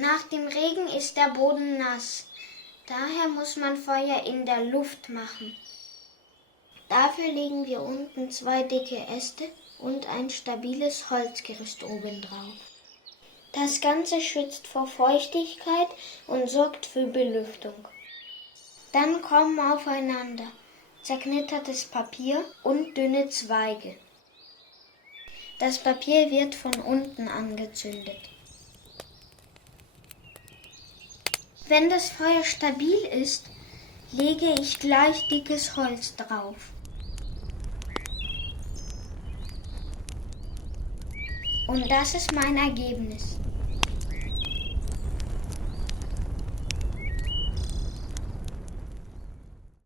Nach dem Regen ist der Boden nass. Daher muss man Feuer in der Luft machen. Dafür legen wir unten 2 dicke Äste und ein stabiles Holzgerüst obendrauf. Das Ganze schützt vor Feuchtigkeit und sorgt für Belüftung. Dann kommen aufeinander zerknittertes Papier und dünne Zweige. Das Papier wird von unten angezündet. Wenn das Feuer stabil ist, lege ich gleich dickes Holz drauf. Und das ist mein Ergebnis.